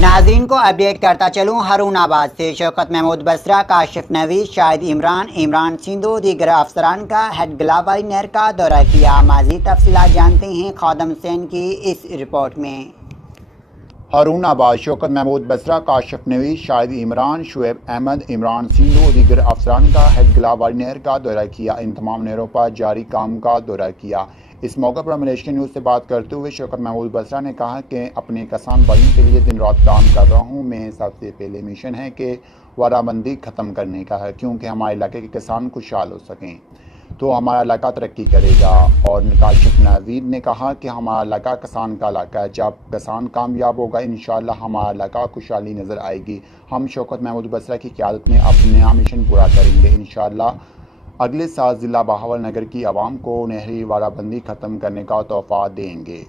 नाज़रीन को अपडेट करता चलूँ हारूनाबाद से शौकत महमूद बसरा, काशिफ नवीद, शाहिद इमरान सिंधु दीगर अफसरान का हेड ग्लावाई नहर का दौरा किया। मज़ीद तफसीलात जानते हैं खादम हुसैन की इस रिपोर्ट में। हारूनाबाद शौकत महमूद बसरा, काशिफ नवीद, शाहिद इमरान, शुएब अहमद, इमरान सिंधु और दीगर अफसरान का हेड ग्लावाई नहर का दौरा किया। इन तमाम नहरों पर जारी काम का दौरा किया। इस मौके पर मलेशिया न्यूज़ से बात करते हुए शौकत महमूद बसरा ने कहा कि अपने किसान भाइयों के लिए दिन रात काम कर रहा हूँ। मैं सबसे पहले मिशन है कि वाराबंदी ख़त्म करने का है, क्योंकि हमारे इलाके के किसान खुशहाल हो सकें तो हमारा इलाका तरक्की करेगा। और काशिफ नवीद ने कहा कि हमारा इलाका किसान का इलाका है, जब किसान कामयाब होगा इंशाअल्लाह हमारा इलाका खुशहाली नज़र आएगी। हम शौकत महमूद बसरा की क़यादत में अपना मिशन पूरा करेंगे। इंशाअल्लाह अगले साल ज़िला बहावलनगर की आवाम को नहरी वाराबंदी ख़त्म करने का तोहफ़ा देंगे।